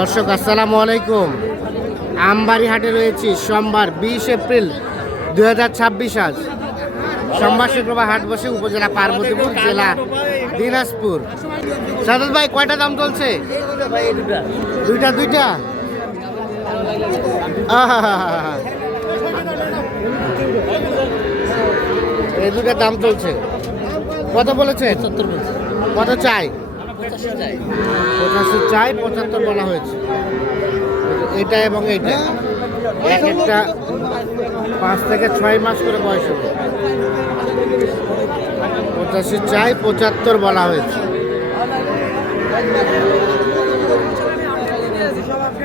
দর্শক আসসালামু আলাইকুম। আমবাড়ি হাটে রয়েছি সোমবার 20 এপ্রিল 2026। আজ সোমবার শুক্রবার হাট বসে উপজেলা পার্বতীপুর, জেলা দিনাজপুর। সাদত ভাই কয়টা দাম চলছে? দুইটা এই দুটা দাম চলছে। কত বলেছে? কত চাই? 85 চাই, 75 বলা হয়েছে। এটা এবং এইটা এক একটা 5 থেকে 6 মাস করে বয়স হবে। 85 চাই, 75 বলা হয়েছে।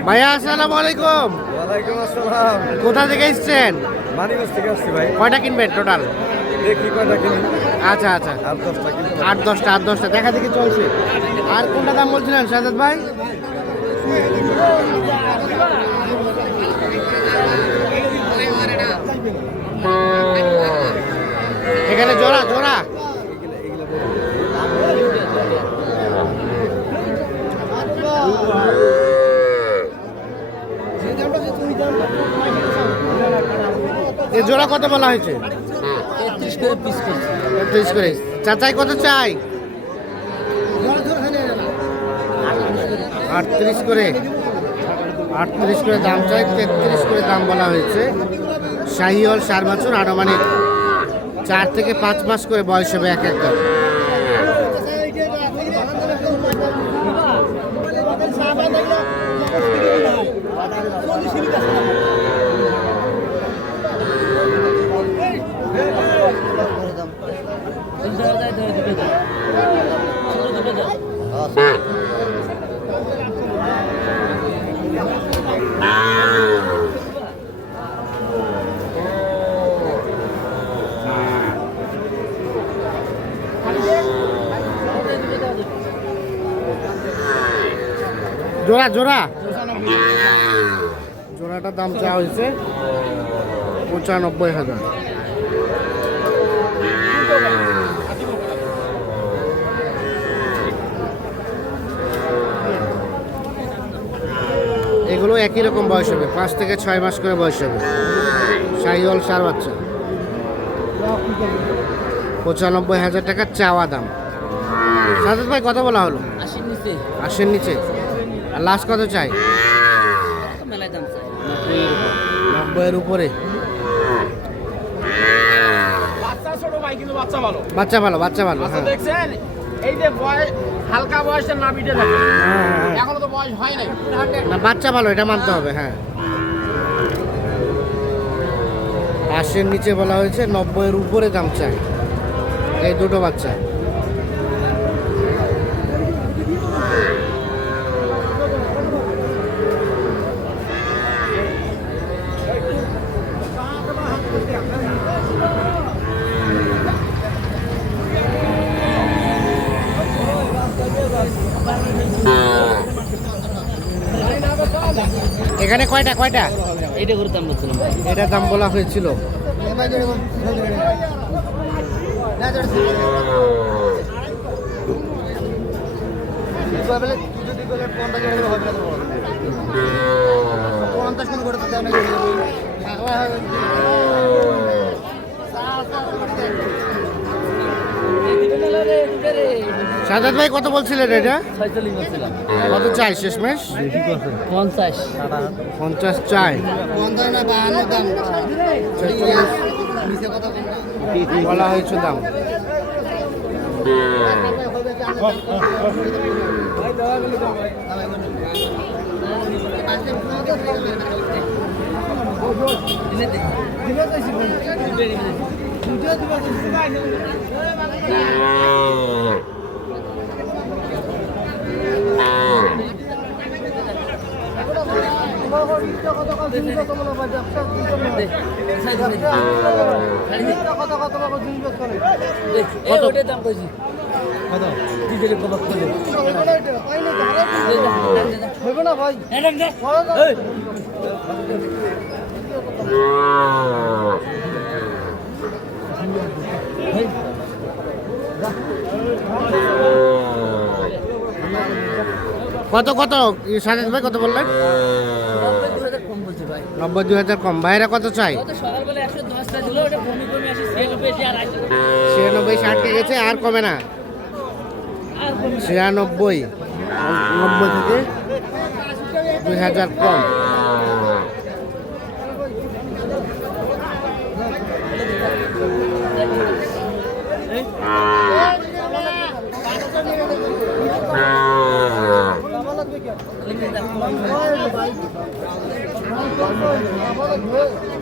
ভাইয়া আসসালামু আলাইকুম। ওয়ালাইকুম আসসালাম। কোথা থেকে এসেছেন? মানিকগঞ্জ থেকে আসছি ভাই। কয়টা কিনবেন টোটাল? দেখি কয়টা কিনি। আচ্ছা আর 10টা কিনবো। 8-10টা দেখা দেখি চলছে। আর কোনটা দাম বলছিলেন সাজাদ ভাই? এখানে জোড়া এই জোড়া কত বলা হয়েছে? 33 করে। চাচাই কত চাই? 38 করে দাম চাই, 33 করে দাম বলা হয়েছে। শাহিওয়াল সার বাছুর, আনুমানিক 4 থেকে 5 মাস করে বয়স হবে এক একটা। জোড়াটার দাম চাওয়া হয়েছে 95,000। এগুলো একই রকম বয়স হবে, 5 থেকে 6 মাস করে বয়স হবে। শাহিওয়াল সার বাচ্চা। 95,000 টাকা চাওয়া দাম। সাদত ভাই কত বলা হলো? 80 নিচে। আর লাস্ট কত চাই? 90-এর উপরে। বাচ্চা ভালো। দেখছেন এই যে বয়স হালকা বয়সের নাভিটা দেখেন, এখনো তো বয়স হয় নাই। না বাচ্চা ভালো, এটা মানতে হবে। হ্যাঁ 80-এর নিচে বলা হয়েছে, 90-এর উপরে দাম চাই এই দুটো বাচ্চা। এখানে কয়টা? এইটা করে দাম বলছিলাম। এটার দাম বলা হয়েছিল। সাজাদ ভাই কত বলছিলেন এটা? 46 বলছিলাম। কত চাই শেষমেশ? 50 চাই। বলা হয়েছে দাম। কত কত সাজাদ ভাই কত বললেন? 90-2000 কম। ভাইরা কত চাই? 96 আটকে গেছে, আর কমে না। 96 90 থেকে 2000 কম।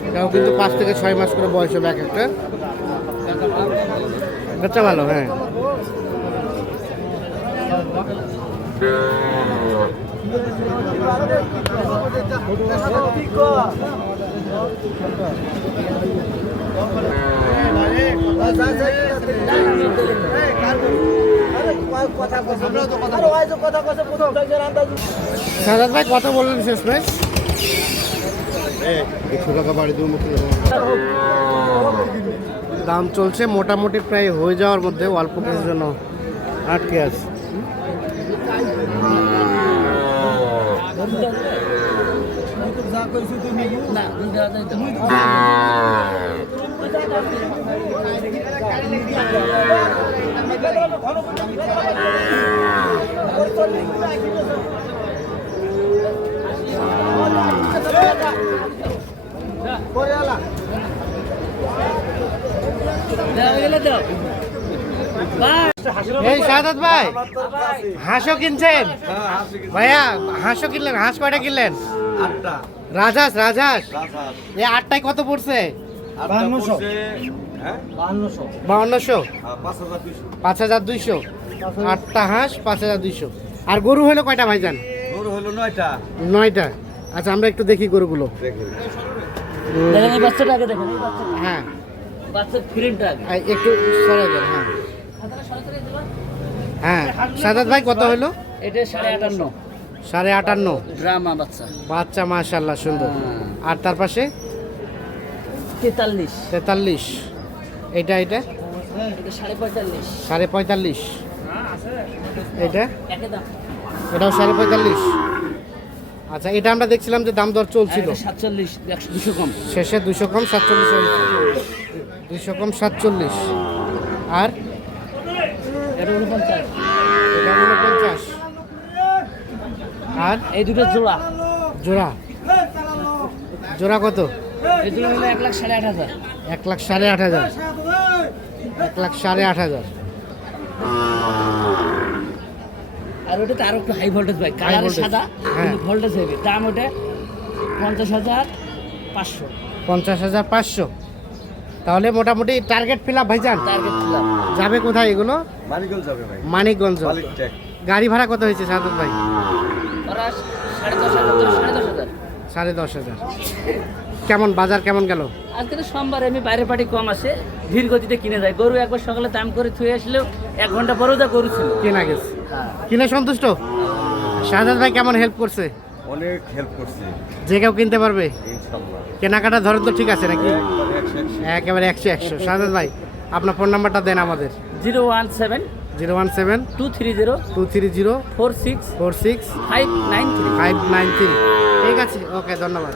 এটাও কিন্তু 5 থেকে 6 মাস করে বয়স হবে এক একটা। বাচ্চা ভালো, হ্যাঁ। সাজাদ ভাই কত বললেন শেষ প্রাইস? দাম চলছে মোটামুটি প্রায় হয়ে যাওয়ার মধ্যে, অল্প কিছুর জন্য আটকে আছে। এই সাদাত ভাই, হাঁসও কিনছেন? ভাইয়া হাঁসও কিনলেন? হাঁস কয়টা কিনলেন? 8টা। রাজহাঁস, রাজহাঁস। রাজহাঁস। এই 8টায় কত পড়ছে? 5200। হ্যাঁ 5200। 5200। 5200। 8টা হাঁস 5200। আর গরু হলো কয়টা ভাইজান? গরু হলো 9টা। 9টা। আচ্ছা আমরা একটু দেখি গরুগুলো। দেখুন। দেখেন এই বাচ্চাটা আগে দেখেন, এই বাচ্চা, হ্যাঁ বাচ্চার ফিরিনটা আগে। একটু সরে যান। হ্যাঁ হ্যাঁ সাদাত ভাই কত হলো? এটা 58.5 58.5 ড্রামা বাচ্চা। বাচ্চা মাশাআল্লাহ সুন্দর। হ্যাঁ। আর তার পাশে 43, 43। এটা এটা 45.5। 45.5। এটা একে দাম এটাও 45.5। আচ্ছা এটা আমরা দেখছিলাম যে দাম দর চলছিল, 47, 200 কম। শেষে 200 কম 47 হয়েছে। 200 কম 47। আর এটা 49। এটা 49। আর এই দুটো জোড়া, জোড়া জোড়া কত? এই দুটো হলো 1,08,500। 1,08,500। 1,08,500। আর ওটা তো আরো একটু হাই ভোল্টেজ ভাই, কালার voltage, সাদা হ্যাঁ। কিন্তু ভোল্টেজ হেভি। দাম ওটা 50,500 50,500। তাহলে মোটামুটি টার্গেট ফিল আপ ভাইজান। টার্গেট ছিলাম। যাবে কোথায় এগুলো? মানিকগঞ্জ যাবে ভাই। মানিকগঞ্জ। মালিক ট্যাগ। গাড়ি ভাড়া কত হয়েছে সাদত ভাই? ওরা 10,500, 10,500। কেমন বাজার কেমন গেল? আজকে তো সোমবার, আমি বাইরে পাটি কম আসে, ধীর গতিতে কিনে যায়। গরু একবার সকালে দাম করে থুয়ে আসলেও 1 ঘন্টা পরেও যা গরু ছিল। কেনা গেছে, কিনে সন্তুষ্ট? শাহাদাত ভাই কেমন হেল্প করছে? অনেক হেল্প করছে যে কেউ কিনতে পারবে ইনশাআল্লাহ। কেনাকাটা ধরেন তো ঠিক আছে নাকি? একবারে 100। একেবারে 100। শাহাদাত ভাই আপনার ফোন নাম্বারটা দেন আমাদের। 017 017 230 230 46 46 593। 593। ঠিক আছে, ওকে, ধন্যবাদ।